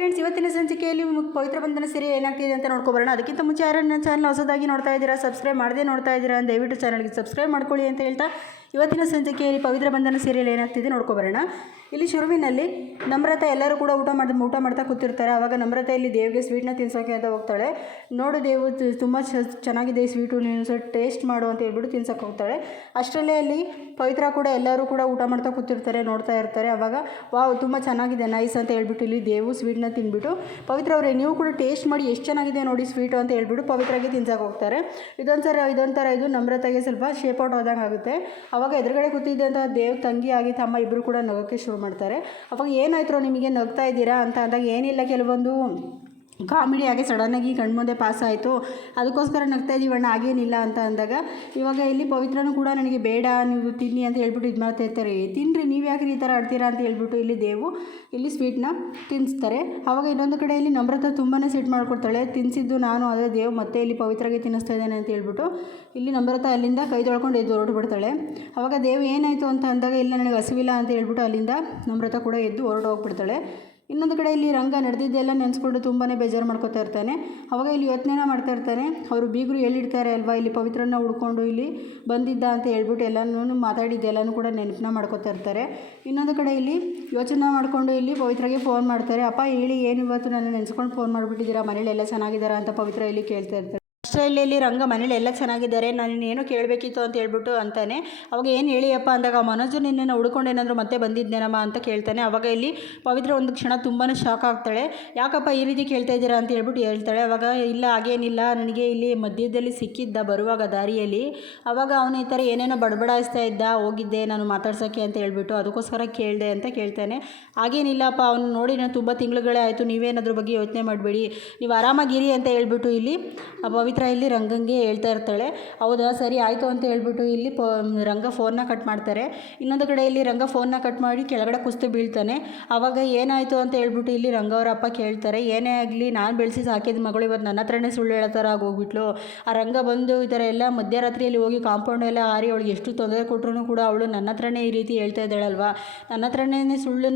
Friends, ಇವತ್ತಿನ ಸಂಚಿಕೆಯಲ್ಲಿ ಪವಿತ್ರ ಬಂಧನ ಸೀರೆ ಏನಾಗ್ತಿದೆ ಅಂತ ನೋಡ್ಕೊಬರೋಣ. ಅದಕ್ಕಿಂತ ಮುಂಚೆ ಯಾರು ನನ್ನ ಚಾನಲ್ ಹೊಸದಾಗಿ ನೋಡ್ತಾ ಇದ್ದೀರಾ, ಸಬ್ಸ್ಕ್ರೈಬ್ ಮಾಡದೆ ನೋಡ್ತಾ ಇದ್ದೀರಾ, ದಯವಿಟ್ಟು ಚಾನಲ್ಗೆ ಸಬ್ಸ್ಕ್ರೈಬ್ ಮಾಡ್ಕೊಳ್ಳಿ ಅಂತ ಹೇಳ್ತಾ ಇವತ್ತಿನ ಸಂಚಿಕೆಯಲ್ಲಿ ಪವಿತ್ರ ಬಂಧನ ಸೀರಿಯಲ್ ಏನಾಗ್ತಿದೆ ನೋಡ್ಕೊಬರೋಣ. ಇಲ್ಲಿ ಶುರುವಿನಲ್ಲಿ ನಮ್ರತಾ ಎಲ್ಲರೂ ಕೂಡ ಊಟ ಮಾಡ್ತಾ ಕೂತಿರ್ತಾರೆ. ಆವಾಗ ನಮ್ರತಾ ಇಲ್ಲಿ ದೇವ್ಗೆ ಸ್ವೀಟ್ನ ತಿನ್ಸೋಕೆ ಅಂತ ಹೋಗ್ತಾಳೆ. ನೋಡು ದೇವು, ತುಂಬ ಚೆನ್ನಾಗಿದೆ ಈ ಸ್ವೀಟು, ನೀನು ಸ್ವಲ್ಪ ಟೇಸ್ಟ್ ಮಾಡು ಅಂತ ಹೇಳ್ಬಿಟ್ಟು ತಿನ್ಸೋಕೆ ಹೋಗ್ತಾಳೆ. ಅಷ್ಟರಲ್ಲೇ ಅಲ್ಲಿ ಪವಿತ್ರ ಕೂಡ ಎಲ್ಲರೂ ಕೂಡ ಊಟ ಮಾಡ್ತಾ ಕೂತಿರ್ತಾರೆ, ನೋಡ್ತಾ ಇರ್ತಾರೆ. ಆವಾಗ ವಾವ್, ತುಂಬ ಚೆನ್ನಾಗಿದೆ, ನೈಸ್ ಅಂತ ಹೇಳ್ಬಿಟ್ಟು ಇಲ್ಲಿ ದೇವು ಸ್ವೀಟ್ನ ತಿಂದ್ಬಿಟ್ಟು ಪವಿತ್ರ ಅವರೇ ನೀವು ಕೂಡ ಟೇಸ್ಟ್ ಮಾಡಿ ಎಷ್ಟು ಚೆನ್ನಾಗಿದೆ ನೋಡಿ ಸ್ವೀಟು ಅಂತ ಹೇಳ್ಬಿಟ್ಟು ಪವಿತ್ರಗೆ ತಿನ್ಸೋಕೆ ಹೋಗ್ತಾರೆ. ಇದೊಂಥರ ಇದು ನಮ್ರತಾಗೆ ಸ್ವಲ್ಪ ಶೇಪ್ ಔಟ್ ಆದಂಗೆ ಆಗುತ್ತೆ. ಅವಾಗ ಎದುರುಗಡೆ ಕೂತಿದ್ದೆ ಅಂತ ದೇವ್ ತಂಗಿ ಆಗಿ ತಮ್ಮ ಇಬ್ಬರು ಕೂಡ ನಗೋಕ್ಕೆ ಶುರು ಮಾಡ್ತಾರೆ. ಅವಾಗ ಏನಾಯ್ತು ನಿಮಗೆ ನಗ್ತಾ ಇದ್ದೀರಾ ಅಂತ ಅಂದಾಗ ಏನಿಲ್ಲ, ಕೆಲವೊಂದು ಕಾಮಿಡಿ ಆಗಿ ಸಡನ್ನಾಗಿ ಕಣ್ಮುಂದೆ ಪಾಸ್ ಆಯಿತು, ಅದಕ್ಕೋಸ್ಕರ ನಗ್ತಾ ಇದ್ದೀವಣ್ಣ, ಹಾಗೇನಿಲ್ಲ ಅಂತ ಅಂದಾಗ ಇವಾಗ ಇಲ್ಲಿ ಪವಿತ್ರನೂ ಕೂಡ ನನಗೆ ಬೇಡ ನೀವು ತಿನ್ನಿ ಅಂತ ಹೇಳ್ಬಿಟ್ಟು ಇದು ಮಾಡ್ತಾ ಇರ್ತಾರೆ. ತಿನ್ನಿರಿ, ನೀವು ಯಾಕೆ ಈ ಥರ ಆಡ್ತೀರಾ ಅಂತ ಹೇಳ್ಬಿಟ್ಟು ಇಲ್ಲಿ ದೇವು ಇಲ್ಲಿ ಸ್ವೀಟ್ನ ತಿನ್ನಿಸ್ತಾರೆ. ಆವಾಗ ಇನ್ನೊಂದು ಕಡೆಯಲ್ಲಿ ನಮ್ರತಾ ತುಂಬಾ ಸಿಟ್ಟು ಮಾಡ್ಕೊಡ್ತಾಳೆ, ತಿನ್ನಿಸಿದ್ದು ನಾನು, ಆದರೆ ದೇವ್ ಮತ್ತೆ ಇಲ್ಲಿ ಪವಿತ್ರಗೆ ತಿನ್ನಿಸ್ತಾ ಇದ್ದಾನೆ ಅಂತ ಹೇಳ್ಬಿಟ್ಟು ಇಲ್ಲಿ ನಮ್ರತಾ ಅಲ್ಲಿಂದ ಕೈ ತೊಳ್ಕೊಂಡು ಎದ್ದು ಹೊರಟು ಬಿಡ್ತಾಳೆ. ಆವಾಗ ದೇವ್ ಏನಾಯಿತು ಅಂತ ಅಂದಾಗ ಇಲ್ಲ ನನಗೆ ಹಸಿವಿಲ್ಲ ಅಂತ ಹೇಳ್ಬಿಟ್ಟು ಅಲ್ಲಿಂದ ನಮ್ರತಾ ಕೂಡ ಎದ್ದು ಹೊರಟು ಹೋಗ್ಬಿಡ್ತಾಳೆ. ಇನ್ನೊಂದು ಕಡೆ ಇಲ್ಲಿ ರಂಗ ನಡೆದಿದ್ದೆಲ್ಲ ನೆನೆಸ್ಕೊಂಡು ತುಂಬಾ ಬೇಜಾರು ಮಾಡ್ಕೊತಾ ಇರ್ತಾನೆ. ಅವಾಗ ಇಲ್ಲಿ ಯೋಚನೆನ ಮಾಡ್ತಾ ಇರ್ತಾನೆ, ಅವರು ಬೀಗರು ಹೇಳಿರ್ತಾರೆ ಅಲ್ವಾ, ಇಲ್ಲಿ ಪವಿತ್ರನ ಹುಡ್ಕೊಂಡು ಇಲ್ಲಿ ಬಂದಿದ್ದ ಅಂತ ಹೇಳ್ಬಿಟ್ಟು ಎಲ್ಲನೂ ಮಾತಾಡಿದ್ದೆಲ್ಲನೂ ಕೂಡ ನೆನಪನ್ನ ಮಾಡ್ಕೊತಾ ಇರ್ತಾರೆ. ಇನ್ನೊಂದು ಕಡೆ ಇಲ್ಲಿ ಯೋಚನೆ ಮಾಡಿಕೊಂಡು ಇಲ್ಲಿ ಪವಿತ್ರಗೆ ಫೋನ್ ಮಾಡ್ತಾರೆ. ಅಪ್ಪ ಹೇಳಿ, ಏನು ಇವತ್ತು ನನ್ನ ನೆನೆಸ್ಕೊಂಡು ಫೋನ್ ಮಾಡಿಬಿಟ್ಟಿದ್ದೀರಾ, ಮನೇಲಿ ಎಲ್ಲ ಚೆನ್ನಾಗಿದ್ದಾರಾ ಅಂತ ಪವಿತ್ರ ಇಲ್ಲಿ ಕೇಳ್ತಾ ಇರ್ತಾರೆ. ಅಷ್ಟರಲ್ಲಿ ರಂಗ ಮನೇಲಿ ಎಲ್ಲ ಚೆನ್ನಾಗಿದ್ದಾರೆ, ನಾನು ಏನೋ ಕೇಳಬೇಕಿತ್ತು ಅಂತ ಹೇಳ್ಬಿಟ್ಟು ಅಂತಾನೆ. ಅವಾಗ ಏನು ಹೇಳಿಯಪ್ಪ ಅಂದಾಗ ಮನೋಜು ನಿನ್ನನ್ನು ಹುಡ್ಕೊಂಡು ಏನಾದರೂ ಮತ್ತೆ ಬಂದಿದ್ದೇನಮ್ಮ ಅಂತ ಕೇಳ್ತಾನೆ. ಅವಾಗ ಇಲ್ಲಿ ಪವಿತ್ರ ಒಂದು ಕ್ಷಣ ತುಂಬಾ ಶಾಕ್ ಆಗ್ತಾಳೆ. ಯಾಕಪ್ಪ ಈ ರೀತಿ ಕೇಳ್ತಾ ಇದ್ದೀರಾ ಅಂತ ಹೇಳ್ಬಿಟ್ಟು ಹೇಳ್ತಾಳೆ. ಅವಾಗ ಇಲ್ಲ ಹಾಗೇನಿಲ್ಲ, ನನಗೆ ಇಲ್ಲಿ ಮಧ್ಯದಲ್ಲಿ ಸಿಕ್ಕಿದ್ದ ಬರುವಾಗ ದಾರಿಯಲ್ಲಿ, ಅವಾಗ ಅವನು ಈ ಥರ ಏನೇನೋ ಬಡಬಡಾಯಿಸ್ತಾ ಇದ್ದ, ಹೋಗಿದ್ದೆ ನಾನು ಮಾತಾಡ್ಸೋಕ್ಕೆ ಅಂತ ಹೇಳ್ಬಿಟ್ಟು ಅದಕ್ಕೋಸ್ಕರ ಕೇಳಿದೆ ಅಂತ ಕೇಳ್ತಾನೆ. ಹಾಗೇನಿಲ್ಲಪ್ಪ, ಅವನು ನೋಡಿ ನಾನು ತುಂಬ ತಿಂಗಳುಗಳೇ ಆಯಿತು, ನೀವೇನಾದ್ರ ಬಗ್ಗೆ ಯೋಚನೆ ಮಾಡಬೇಡಿ, ನೀವು ಆರಾಮಾಗಿರಿ ಅಂತ ಹೇಳ್ಬಿಟ್ಟು ಇಲ್ಲಿ ಪವಿತ್ರ ಇಲ್ಲಿ ರಂಗಂಗೆ ಹೇಳ್ತಾ ಇರ್ತಾಳೆ. ಹೌದಾ ಸರಿ ಆಯಿತು ಅಂತ ಹೇಳ್ಬಿಟ್ಟು ಇಲ್ಲಿ ರಂಗ ಫೋನ್ನ ಕಟ್ ಮಾಡ್ತಾರೆ. ಇನ್ನೊಂದು ಕಡೆ ಇಲ್ಲಿ ರಂಗ ಫೋನ್ನ ಕಟ್ ಮಾಡಿ ಕೆಳಗಡೆ ಕುಸ್ತು ಬೀಳ್ತಾನೆ. ಆವಾಗ ಏನಾಯಿತು ಅಂತ ಹೇಳ್ಬಿಟ್ಟು ಇಲ್ಲಿ ರಂಗ ಅವರ ಅಪ್ಪ ಕೇಳ್ತಾರೆ. ಏನೇ ಆಗಲಿ ನಾನು ಬೆಳೆಸಿ ಸಾಕಿದ ಮಗಳು ಇವತ್ತು ನನ್ನ ಹತ್ರನೇ ಸುಳ್ಳು ಹೇಳೋ ಥರ ಆಗೋಗ್ಬಿಟ್ಲು. ಆ ರಂಗ ಬಂದು ಈ ಥರ ಎಲ್ಲ ಮಧ್ಯರಾತ್ರಿಯಲ್ಲಿ ಹೋಗಿ ಕಾಂಪೌಂಡ್ ಎಲ್ಲ ಹಾರಿ ಅವಳಿಗೆ ಎಷ್ಟು ತೊಂದರೆ ಕೊಟ್ಟರು ಕೂಡ ಅವಳು ನನ್ನ ಹತ್ರನೇ ಈ ರೀತಿ ಹೇಳ್ತಾ ಇದ್ದಾಳಲ್ವಾ, ನನ್ನ ಹತ್ರನೇ ಸುಳ್ಳು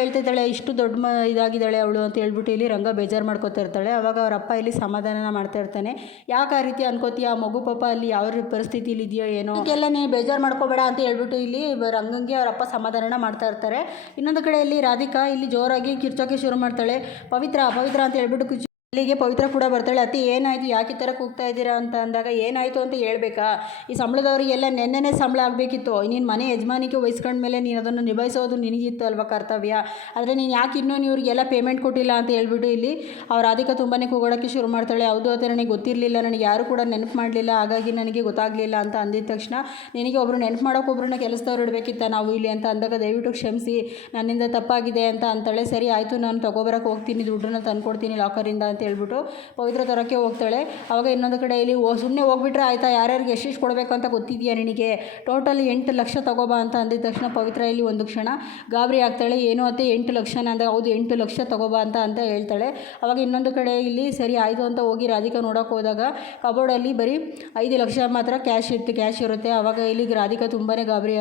ಹೇಳ್ತಾ ಇದ್ದಾಳೆ, ಇಷ್ಟು ದೊಡ್ಡ ಇದಾಗಿದ್ದಾಳೆ ಅವಳು ಅಂತ ಹೇಳ್ಬಿಟ್ಟು ಇಲ್ಲಿ ರಂಗ ಬೇಜಾರು ಮಾಡ್ಕೊತಾ ಇರ್ತಾಳೆ. ಅವಾಗ ಅವ್ರ ಅಪ್ಪ ಇಲ್ಲಿ ಸಮಾಧಾನ ಮಾಡ್ತಾ ಇರ್ತಾನೆ. ಯಾಕೆ ಆ ರೀತಿ ಅನ್ಕೋತೀಯ, ಆ ಮಗು ಪಾಪ ಅಲ್ಲಿ ಯಾವ ಪರಿಸ್ಥಿತಿಲಿ ಇದೆಯೋ ಏನೋ, ಎಲ್ಲ ನೀನು ಬೇಜಾರು ಮಾಡ್ಕೋಬೇಡ ಅಂತ ಹೇಳ್ಬಿಟ್ಟು ಇಲ್ಲಿ ರಂಗಂಗೆ ಅವರಪ್ಪ ಸಮಾಧಾನ ಮಾಡ್ತಾ ಇರ್ತಾರೆ. ಇನ್ನೊಂದು ಕಡೆ ಇಲ್ಲಿ ರಾಧಿಕಾ ಇಲ್ಲಿ ಜೋರಾಗಿ ಕಿರ್ಚೋಕೆ ಶುರು ಮಾಡ್ತಾಳೆ. ಪವಿತ್ರ ಅಂತ ಹೇಳ್ಬಿಟ್ಟು ಇಲ್ಲಿಗೆ ಪವಿತ್ರ ಕೂಡ ಬರ್ತಾಳೆ. ಅತಿ ಏನಾಯಿತು, ಯಾಕೆ ಈ ಥರ ಕೂಗ್ತಾ ಇದ್ದೀರಾ ಅಂತ ಅಂದಾಗ ಏನಾಯಿತು ಅಂತ ಹೇಳ್ಬೇಕಾ, ಈ ಸಂಬಳದವರಿಗೆಲ್ಲ ನೆನ್ನೆನೇ ಸಂಬಳ ಆಗಬೇಕಿತ್ತು, ನೀನು ಮನೆ ಯಜಮಾನಿಕೆ ವಹಿಸ್ಕೊಂಡ್ಮೇಲೆ ನೀನು ಅದನ್ನು ನಿಭಾಯಿಸೋದು ನಿನಗಿತ್ತು ಅಲ್ವಾ ಕರ್ತವ್ಯ, ಆದರೆ ನೀನು ಯಾಕೆ ಇನ್ನೂ ಇವ್ರಿಗೆಲ್ಲ ಪೇಮೆಂಟ್ ಕೊಟ್ಟಿಲ್ಲ ಅಂತ ಹೇಳ್ಬಿಟ್ಟು ಇಲ್ಲಿ ಅವ್ರು ರಾಧಿಕಾ ತುಂಬಾ ಕೂಗೋಳಕ್ಕೆ ಶುರು ಮಾಡ್ತಾಳೆ. ಹೌದು ಅದೇ ನನಗೆ ಗೊತ್ತಿರಲಿಲ್ಲ, ನನಗೆ ಯಾರು ಕೂಡ ನೆನಪು ಮಾಡಲಿಲ್ಲ, ಹಾಗಾಗಿ ನನಗೆ ಗೊತ್ತಾಗಲಿಲ್ಲ ಅಂತ ಅಂದಿದ ತಕ್ಷಣ ನಿನಗೆ ಒಬ್ಬರು ನೆನಪು ಮಾಡೋಕೆ ಒಬ್ಬರನ್ನ ಕೆಲಸದವ್ರು ಇಡಬೇಕಿತ್ತ ನಾವು ಇಲ್ಲಿ ಅಂತ ಅಂದಾಗ ದಯವಿಟ್ಟು ಕ್ಷಮಿಸಿ, ನನ್ನಿಂದ ತಪ್ಪಾಗಿದೆ ಅಂತ ಅಂತಾಳೆ. ಸರಿ ಆಯಿತು, ನಾನು ತೊಗೊಬರಕ್ಕೆ ಹೋಗ್ತೀನಿ, ದುಡ್ಡನ್ನ ತಂದುಕೊಡ್ತೀನಿ ಲಾಕರಿಂದ ಅಂತ ಹೇಳ್ಬಿಟ್ಟು ಪವಿತ್ರ ತರೋಕ್ಕೆ ಹೋಗ್ತಾಳೆ. ಆವಾಗ ಇನ್ನೊಂದು ಕಡೆ ಇಲ್ಲಿ ಸುಮ್ಮನೆ ಹೋಗ್ಬಿಟ್ರೆ ಆಯಿತಾ, ಯಾರ್ಯಾರಿಗೆ ಎಷ್ಟೆಷ್ಟು ಕೊಡಬೇಕು ಅಂತ ಗೊತ್ತಿದೆಯಾ ನಿನಗೆ, ಟೋಟಲ್ 8 ಲಕ್ಷ ತಗೋಬಾ ಅಂತ ಅಂದಿದ ತಕ್ಷಣ ಪವಿತ್ರ ಇಲ್ಲಿ ಒಂದು ಕ್ಷಣ ಗಾಬರಿ ಆಗ್ತಾಳೆ. ಏನು ಅತ್ತೆ 8 ಲಕ್ಷನ ಅಂದಾಗ ಹೌದು 8 ಲಕ್ಷ ತಗೋಬಾ ಅಂತ ಹೇಳ್ತಾಳೆ. ಆವಾಗ ಇನ್ನೊಂದು ಕಡೆ ಇಲ್ಲಿ ಸರಿ ಆಯಿತು ಅಂತ ಹೋಗಿ ರಾಧಿಕಾ ನೋಡೋಕೆ ಹೋದಾಗ ಕಬೋರ್ಡಲ್ಲಿ ಬರೀ 5 ಲಕ್ಷ ಮಾತ್ರ ಕ್ಯಾಶ್ ಇರುತ್ತೆ. ಆವಾಗ ಇಲ್ಲಿ ರಾಧಿಕಾ ತುಂಬಾ ಗಾಬರಿ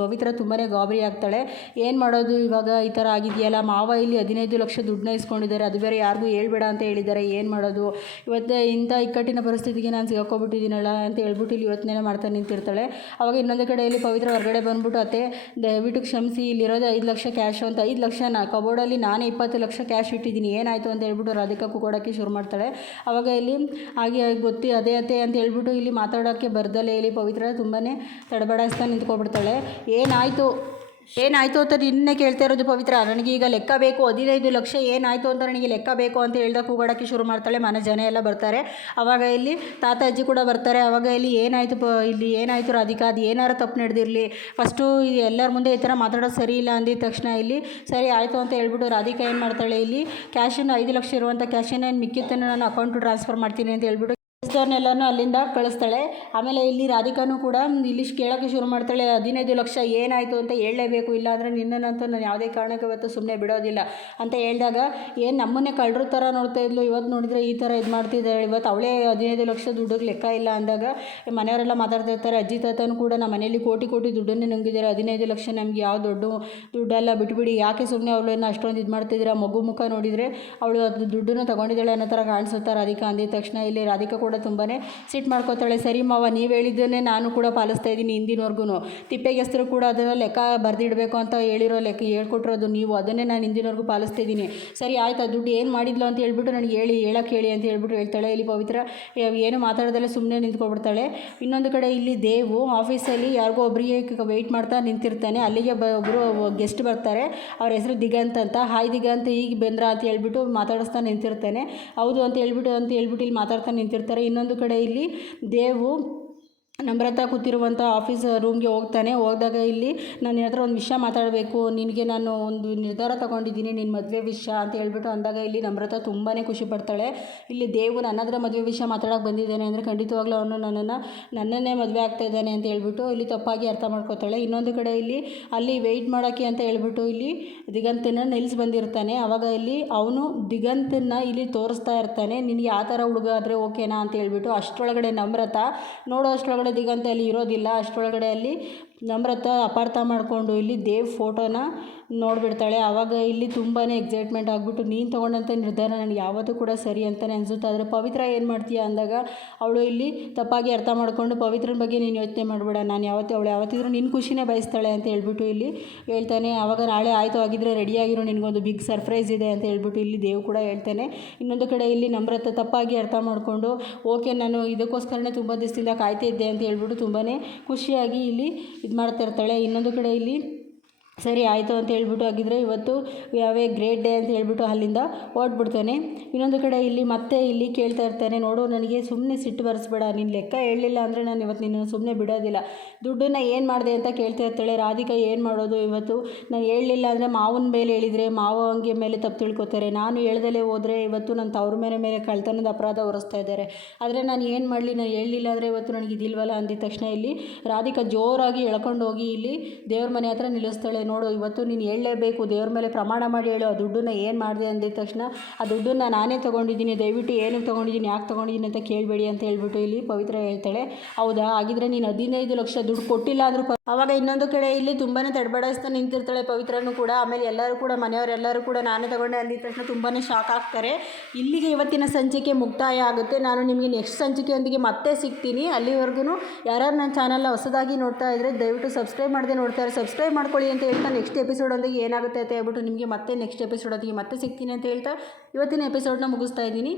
ಪವಿತ್ರ ತುಂಬಾ ಗಾಬರಿ ಆಗ್ತಾಳೆ. ಏನು ಮಾಡೋದು ಇವಾಗ, ಈ ಥರ ಆಗಿದೆಯಲ್ಲ, ಮಾವ ಇಲ್ಲಿ 15 ಲಕ್ಷ ದುಡ್ಡನ್ನ ಇಸ್ಕೊಂಡಿದ್ದಾರೆ, ಅದು ಬೇರೆ ಯಾರಿಗೂ ಹೇಳ್ಬೇಡ ಅಂತ ಹೇಳಿದ್ದಾರೆ, ಏನು ಮಾಡೋದು ಇವತ್ತು, ಇಂಥ ಇಕ್ಕಟ್ಟಿನ ಪರಿಸ್ಥಿತಿಗೆ ನಾನು ಸಿಗಾಕೊಬಿಟ್ಟಿದ್ದೀನಲ್ಲ ಅಂತ ಹೇಳ್ಬಿಟ್ಟು ಇಲ್ಲಿ ಯೋಚನೆ ಮಾಡ್ತಾ ನಿಂತಿರ್ತಾಳೆ. ಆವಾಗ ಇನ್ನೊಂದು ಕಡೆಯಲ್ಲಿ ಪವಿತ್ರ ಹೊರಗಡೆ ಬಂದ್ಬಿಟ್ಟು ಅತ್ತೆ ದಯವಿಟ್ಟು ಕ್ಷಮಿಸಿ, ಇಲ್ಲಿರೋದು 5 ಲಕ್ಷ ಕ್ಯಾಶು ಅಂತ, 5 ಲಕ್ಷನ ಕಬೋರ್ಡಲ್ಲಿ ನಾನೇ 20 ಲಕ್ಷ ಕ್ಯಾಶ್ ಇಟ್ಟಿದ್ದೀನಿ, ಏನಾಯಿತು ಅಂತ ಹೇಳ್ಬಿಟ್ಟು ರಾಧಿಕಾ ಕೂಗೋಡೋಕ್ಕೆ ಶುರು ಮಾಡ್ತಾಳೆ. ಆವಾಗ ಇಲ್ಲಿ ಹಾಗೆ ಅದೇ ಅತ್ತೆ ಅಂತ ಹೇಳ್ಬಿಟ್ಟು ಇಲ್ಲಿ ಮಾತಾಡೋಕ್ಕೆ ಬರ್ದಲ್ಲೇ ಇಲ್ಲಿ ಪವಿತ್ರ ತುಂಬಾ ತಡಬಡಿಸ್ತಾ ನಿಂತ್ಕೊಬಿಡ್ತಾಳೆ. ಏನಾಯಿತು ಅಂತ ನಿನ್ನೆ ಕೇಳ್ತಾ ಇರೋದು ಪವಿತ್ರ, ನನಗೆ ಈಗ ಲೆಕ್ಕ ಬೇಕು, 15 ಲಕ್ಷ ಏನಾಯಿತು ಅಂತ ನನಗೆ ಲೆಕ್ಕ ಬೇಕು ಅಂತ ಹೇಳ್ದಾಗ ಕೂಗಾಡೋಕ್ಕೆ ಶುರು ಮಾಡ್ತಾಳೆ. ಮನೆ ಜನ ಎಲ್ಲ ಬರ್ತಾರೆ. ಆವಾಗ ಇಲ್ಲಿ ತಾತ ಅಜ್ಜಿ ಕೂಡ ಬರ್ತಾರೆ. ಆವಾಗ ಇಲ್ಲಿ ಏನಾಯಿತು ರಾಧಿಕಾ, ಅದು ಏನಾರು ತಪ್ಪು ನಡೆದಿರಲಿ, ಫಸ್ಟು ಎಲ್ಲರ ಮುಂದೆ ಈ ಥರ ಮಾತಾಡೋದು ಸರಿ ಇಲ್ಲ ಅಂದಿದ ತಕ್ಷಣ ಇಲ್ಲಿ ಸರಿ ಆಯಿತು ಅಂತ ಹೇಳ್ಬಿಟ್ಟು ರಾಧಿಕಾ ಏನು ಮಾಡ್ತಾಳೆ, ಇಲ್ಲಿ ಕ್ಯಾಶನ್ನು 5 ಲಕ್ಷ ಇರುವಂಥ ಕ್ಯಾಶನ್ನು ಮಿಕ್ಕಿದ್ದನ್ನು ನಾನು ಅಕೌಂಟು ಟ್ರಾನ್ಸ್ಫರ್ ಮಾಡ್ತೀನಿ ಅಂತ ಹೇಳ್ಬಿಟ್ಟು ಕೆಲಸದವ್ರನ್ನೆಲ್ಲನೂ ಅಲ್ಲಿಂದ ಕಳಿಸ್ತಾಳೆ. ಆಮೇಲೆ ಇಲ್ಲಿ ರಾಧಿಕಾನು ಕೂಡ ಇಲ್ಲಿ ಕೇಳೋಕ್ಕೆ ಶುರು ಮಾಡ್ತಾಳೆ, 15 ಲಕ್ಷ ಏನಾಯಿತು ಅಂತ ಹೇಳಲೇಬೇಕು, ಇಲ್ಲಾಂದರೆ ನಿನ್ನನ್ನಂತೂ ನಾನು ಯಾವುದೇ ಕಾರಣಕ್ಕೆ ಇವತ್ತು ಸುಮ್ಮನೆ ಬಿಡೋದಿಲ್ಲ ಅಂತ ಹೇಳಿದಾಗ, ಏನು ನಮ್ಮನ್ನೇ ಕಳ್ಳರ ಥರ ನೋಡ್ತಾ ಇದ್ಲು, ಇವತ್ತು ನೋಡಿದರೆ ಈ ಥರ ಇದು ಮಾಡ್ತಿದ್ದಾಳೆ, ಇವತ್ತು ಅವಳೇ 15 ಲಕ್ಷ ದುಡ್ಡಿಗೆ ಲೆಕ್ಕ ಇಲ್ಲ ಅಂದಾಗ ಮನೆಯವರೆಲ್ಲ ಮಾತಾಡ್ತಾ ಇರ್ತಾರೆ. ಅಜ್ಜಿ ತಾತನೂ ಕೂಡ ನಮ್ಮ ಮನೇಲಿ ಕೋಟಿ ದುಡ್ಡನ್ನೇ ನುಂಗಿದ್ದಾರೆ, 15 ಲಕ್ಷ ನಮಗೆ ಯಾವ ದುಡ್ಡೆಲ್ಲ ಬಿಟ್ಬಿಡಿ, ಯಾಕೆ ಸುಮ್ಮನೆ ಅವಳನ್ನು ಅಷ್ಟೊಂದು ಇದು ಮಾಡ್ತಿದ್ದೀರಾ, ಮಗು ಮುಖ ನೋಡಿದರೆ ಅವಳು ಅದು ದುಡ್ಡನ್ನು ತೊಗೊಂಡಿದ್ದಾಳೆ ಅನ್ನೋ ಥರ ಕಾಣಿಸುತ್ತಾ ರಾಧಿಕಾ ಅಂದಿದ ತಕ್ಷಣ ಇಲ್ಲಿ ರಾಧಿಕಾ ಕೂಡ ತುಂಬಾ ಸಿಟ್ಟು ಮಾಡ್ಕೋತಾಳೆ. ಸರಿ ಮಾವ, ನೀವು ಹೇಳಿದ್ದನ್ನೇ ನಾನು ಕೂಡ ಪಾಲಿಸ್ತಾ ಇದ್ದೀನಿ ಹಿಂದಿನವರೆಗೂ, ತಿಪ್ಪೆಗೆ ಹೆಸರು ಕೂಡ ಅದನ್ನು ಲೆಕ್ಕ ಬರೆದಿಡಬೇಕು ಅಂತ ಹೇಳಿರೋ ಲೆಕ್ಕ ಹೇಳ್ಕೊಟ್ಟಿರೋದು ನೀವು, ಅದನ್ನೇ ನಾನು ಹಿಂದಿನವರೆಗೂ ಪಾಲಿಸ್ತಾ ಇದ್ದೀನಿ. ಸರಿ ಆಯ್ತು, ಆ ದುಡ್ಡು ಏನು ಮಾಡಿದ್ಲು ಅಂತ ಹೇಳ್ಬಿಟ್ಟು ನನಗೆ ಹೇಳಕ್ಕೆ ಹೇಳಿ ಅಂತ ಹೇಳ್ಬಿಟ್ಟು ಹೇಳ್ತಾಳೆ. ಇಲ್ಲಿ ಪವಿತ್ರ ಏನು ಮಾತಾಡೋದಲ್ಲೇ ಸುಮ್ಮನೆ ನಿಂತ್ಕೊಬಿಡ್ತಾಳೆ. ಇನ್ನೊಂದು ಕಡೆ ಇಲ್ಲಿ ದೇವು ಆಫೀಸಲ್ಲಿ ಯಾರಿಗೋ ಒಬ್ಬರಿಗೆ ವೆಯ್ಟ್ ಮಾಡ್ತಾ ನಿಂತಿರ್ತಾನೆ. ಅಲ್ಲಿಗೆ ಒಬ್ಬರು ಗೆಸ್ಟ್ ಬರ್ತಾರೆ, ಅವ್ರ ಹೆಸರು ದಿಗಂತ್ ಅಂತ. ಹಾಯ್ ದಿಗಂತ್, ಈಗ ಬಂದ್ರ ಅಂತ ಹೇಳ್ಬಿಟ್ಟು ಮಾತಾಡಿಸ್ತಾ ನಿಂತಿರ್ತಾನೆ. ಹೌದು ಅಂತ ಹೇಳ್ಬಿಟ್ಟು ಇಲ್ಲಿ ಮಾತಾಡ್ತಾ ನಿಂತಿರ್ತಾರೆ. ಇನ್ನೊಂದು ಕಡೆ ಇಲ್ಲಿ ದೇವು ನಮ್ರತಾ ಕೂತಿರುವಂಥ ಆಫೀಸ್ ರೂಮ್ಗೆ ಹೋದಾಗ ಇಲ್ಲಿ ನಾನು ನಿನ್ನ ಹತ್ರ ಒಂದು ವಿಷಯ ಮಾತಾಡಬೇಕು, ನಿನಗೆ ನಾನು ಒಂದು ನಿರ್ಧಾರ ತೊಗೊಂಡಿದ್ದೀನಿ, ನಿನ್ನ ಮದುವೆ ವಿಷಯ ಅಂತ ಹೇಳ್ಬಿಟ್ಟು ಅಂದಾಗ ಇಲ್ಲಿ ನಮ್ರತಾ ತುಂಬಾ ಖುಷಿ ಪಡ್ತಾಳೆ. ಇಲ್ಲಿ ದೇವು ನನ್ನ ಹತ್ರ ಮದುವೆ ವಿಷಯ ಮಾತಾಡೋಕೆ ಬಂದಿದ್ದಾನೆ ಅಂದರೆ ಖಂಡಿತವಾಗ್ಲೂ ಅವನು ನನ್ನನ್ನೇ ಮದುವೆ ಆಗ್ತಾ ಇದ್ದಾನೆ ಅಂತ ಹೇಳ್ಬಿಟ್ಟು ಇಲ್ಲಿ ತಪ್ಪಾಗಿ ಅರ್ಥ ಮಾಡ್ಕೋತಾಳೆ. ಇನ್ನೊಂದು ಕಡೆ ಅಲ್ಲಿ ವೆಯ್ಟ್ ಮಾಡೋಕ್ಕೆ ಅಂತ ಹೇಳ್ಬಿಟ್ಟು ಇಲ್ಲಿ ದಿಗಂತನ ನಿಲ್ಲಿಸಿ ಬಂದಿರ್ತಾನೆ. ಆವಾಗ ಇಲ್ಲಿ ಅವನು ದಿಗಂತನ ಇಲ್ಲಿ ತೋರಿಸ್ತಾ ಇರ್ತಾನೆ, ನಿನಗೆ ಆ ಥರ ಹುಡುಗ ಆದರೆ ಓಕೆನಾ ಅಂತ ಹೇಳ್ಬಿಟ್ಟು. ಅಷ್ಟರೊಳಗಡೆ ನಮ್ರತಾ ನೋಡೋ ಅಷ್ಟರೊಳಗಡೆ ದಿಗಂತ ಅಲ್ಲಿ ಇರೋದಿಲ್ಲ. ಅಷ್ಟರೊಳಗಡೆ ಅಲ್ಲಿ ನಮ್ರತಾ ಅಪಾರ್ಥ ಮಾಡಿಕೊಂಡು ಇಲ್ಲಿ ದೇವ್ ಫೋಟೋನ ನೋಡಿಬಿಡ್ತಾಳೆ. ಆವಾಗ ಇಲ್ಲಿ ತುಂಬಾ ಎಕ್ಸೈಟ್ಮೆಂಟ್ ಆಗಿಬಿಟ್ಟು, ನೀನು ತೊಗೊಂಡಂಥ ನಿರ್ಧಾರ ನನಗೆ ಯಾವತ್ತೂ ಕೂಡ ಸರಿ ಅಂತಲೇ ಅನಿಸುತ್ತೆ, ಆದರೆ ಪವಿತ್ರ ಏನು ಮಾಡ್ತೀಯಾ ಅಂದಾಗ ಅವಳು ಇಲ್ಲಿ ತಪ್ಪಾಗಿ ಅರ್ಥ ಮಾಡಿಕೊಂಡು, ಪವಿತ್ರನ ಬಗ್ಗೆ ನೀನು ಯೋಚನೆ ಮಾಡಬೇಡ, ಅವಳು ಯಾವತ್ತಿದ್ರೂ ನಿನ್ನ ಖುಷಿನೇ ಬಯಸ್ತಾಳೆ ಅಂತ ಹೇಳ್ಬಿಟ್ಟು ಇಲ್ಲಿ ಹೇಳ್ತಾನೆ. ಆವಾಗ ನಾಳೆ ಆಯಿತು, ಆಗಿದ್ದರೆ ರೆಡಿಯಾಗಿರೋ ನಿನಗೊಂದು ಬಿಗ್ ಸರ್ಪ್ರೈಸ್ ಇದೆ ಅಂತ ಹೇಳ್ಬಿಟ್ಟು ಇಲ್ಲಿ ದೇವ್ ಕೂಡ ಹೇಳ್ತಾನೆ. ಇನ್ನೊಂದು ಕಡೆ ಇಲ್ಲಿ ನಮ್ರತಾ ತಪ್ಪಾಗಿ ಅರ್ಥ ಮಾಡಿಕೊಂಡು, ಓಕೆ ನಾನು ಇದಕ್ಕೋಸ್ಕರನೇ ತುಂಬ ದಿವಸದಿಂದ ಕಾಯ್ತಾ ಇದ್ದೆ ಅಂತ ಹೇಳ್ಬಿಟ್ಟು ತುಂಬಾ ಖುಷಿಯಾಗಿ ಇಲ್ಲಿ ಇದು ಮಾಡ್ತಿರ್ತಾಳೆ. ಇನ್ನೊಂದು ಕಡೆ ಇಲ್ಲಿ ಸರಿ ಆಯಿತು ಅಂತ ಹೇಳ್ಬಿಟ್ಟು ಆಗಿದ್ದರೆ ಇವತ್ತು ಯಾವೇ ಗ್ರೇಟ್ ಡೇ ಅಂತ ಹೇಳ್ಬಿಟ್ಟು ಅಲ್ಲಿಂದ ಓಡ್ಬಿಡ್ತಾನೆ. ಇನ್ನೊಂದು ಕಡೆ ಮತ್ತೆ ಇಲ್ಲಿ ಕೇಳ್ತಾ ಇರ್ತಾನೆ, ನೋಡು ನನಗೆ ಸುಮ್ಮನೆ ಸಿಟ್ಟು ಬರೆಸ್ಬೇಡ, ನೀನು ಲೆಕ್ಕ ಹೇಳಲಿಲ್ಲ ಅಂದರೆ ನಾನು ಇವತ್ತು ನಿನ್ನನ್ನು ಸುಮ್ಮನೆ ಬಿಡೋದಿಲ್ಲ, ದುಡ್ಡನ್ನು ಏನು ಮಾಡಿದೆ ಅಂತ ಕೇಳ್ತಾ ಇರ್ತಾಳೆ. ರಾಧಿಕಾ ಏನು ಮಾಡೋದು, ಇವತ್ತು ನಾನು ಹೇಳಲಿಲ್ಲ ಅಂದರೆ ಮಾವನ ಮೇಲೆ ಹೇಳಿದರೆ ಮಾವಂಗೆ ಮೇಲೆ ತಪ್ಪು ತಿಳ್ಕೊತಾರೆ, ನಾನು ಹೇಳ್ದಲೇ ಹೋದರೆ ಇವತ್ತು ನನ್ನ ತವ್ರ ಮೇಲೆ ಕಳ್ತನದ ಅಪರಾಧ ಹೊರಿಸ್ತಾ ಇದ್ದಾರೆ, ಆದರೆ ನಾನು ಏನು ಮಾಡಲಿ, ನಾನು ಹೇಳಲಿಲ್ಲ ಅಂದರೆ ಇವತ್ತು ನನಗೆ ಇದಿಲ್ವಲ್ಲ ಅಂದಿದ ತಕ್ಷಣ ಇಲ್ಲಿ ರಾಧಿಕಾ ಜೋರಾಗಿ ಎಳ್ಕೊಂಡು ಹೋಗಿ ಇಲ್ಲಿ ದೇವ್ರ ಮನೆ ಹತ್ರ ನಿಲ್ಲಿಸ್ತಾಳೆ. ನೋಡು ಇವತ್ತು ನೀನು ಹೇಳಲೇಬೇಕು, ದೇವ್ರ ಮೇಲೆ ಪ್ರಮಾಣ ಮಾಡಿ ಹೇಳು, ಆ ದುಡ್ಡನ್ನು ಏನು ಮಾಡಿದೆ ಅಂದಿದ ತಕ್ಷಣ ಆ ದುಡ್ಡನ್ನು ನಾನೇ ತೊಗೊಂಡಿದ್ದೀನಿ, ದಯವಿಟ್ಟು ಏನಕ್ಕೆ ತೊಗೊಂಡಿದ್ದೀನಿ, ಯಾಕೆ ತೊಗೊಂಡಿದ್ದೀನಿ ಅಂತ ಕೇಳಬೇಡಿ ಅಂತ ಹೇಳ್ಬಿಟ್ಟು ಇಲ್ಲಿ ಪವಿತ್ರ ಹೇಳ್ತಾಳೆ. ಹೌದಾ, ಹಾಗಿದ್ರೆ ನೀನು 15 ಲಕ್ಷ ದುಡ್ಡು ಕೊಟ್ಟಿಲ್ಲ ಅಂದರೂ ಆವಾಗ ಇನ್ನೊಂದು ಕಡೆ ಇಲ್ಲಿ ತುಂಬಾ ತಡಬಡಿಸ್ತಾ ನಿಂತಿರ್ತಾಳೆ ಪವಿತ್ರನೂ ಕೂಡ. ಆಮೇಲೆ ಎಲ್ಲರೂ ಕೂಡ ಮನೆಯವರೆಲ್ಲರೂ ಕೂಡ ನಾನೇ ತೊಗೊಂಡೆ ಅಂದಿದ ತಕ್ಷಣ ತುಂಬಾ ಶಾಕ್ ಆಗ್ತಾರೆ. ಇಲ್ಲಿಗೆ ಇವತ್ತಿನ ಸಂಚಿಕೆ ಮುಕ್ತಾಯ ಆಗುತ್ತೆ. ನಾನು ನಿಮಗೆ ನೆಕ್ಸ್ಟ್ ಸಂಚಿಕೆಯೊಂದಿಗೆ ಮತ್ತೆ ಸಿಗ್ತೀನಿ. ಅಲ್ಲಿವರೆಗೂ ಯಾರ್ಯಾರು ನನ್ನ ಚಾನಲ್ನ ಹೊಸದಾಗಿ ನೋಡ್ತಾ ಇದ್ದರೆ ದಯವಿಟ್ಟು ಸಬ್ಸ್ಕ್ರೈಬ್ ಮಾಡದೆ ನೋಡ್ತಾರೆ, ಸಬ್ಸ್ಕ್ರೈಬ್ ಮಾಡ್ಕೊಳ್ಳಿ ಅಂತ ಹೇಳ್ತಾ ನೆಕ್ಸ್ಟ್ ಎಪಿಸೋಡೊಂದಿಗೆ ಏನಾಗುತ್ತೆ ಅಂತ ಹೇಳ್ಬಿಟ್ಟು ನಿಮಗೆ ಮತ್ತೆ ನೆಕ್ಸ್ಟ್ ಎಪಿಸೋಡೊಂದಿಗೆ ಮತ್ತೆ ಸಿಗ್ತೀನಿ ಅಂತ ಹೇಳ್ತಾ ಇವತ್ತಿನ ಎಪಿಸೋಡ್ನ ಮುಗಿಸ್ತಾ ಇದ್ದೀನಿ.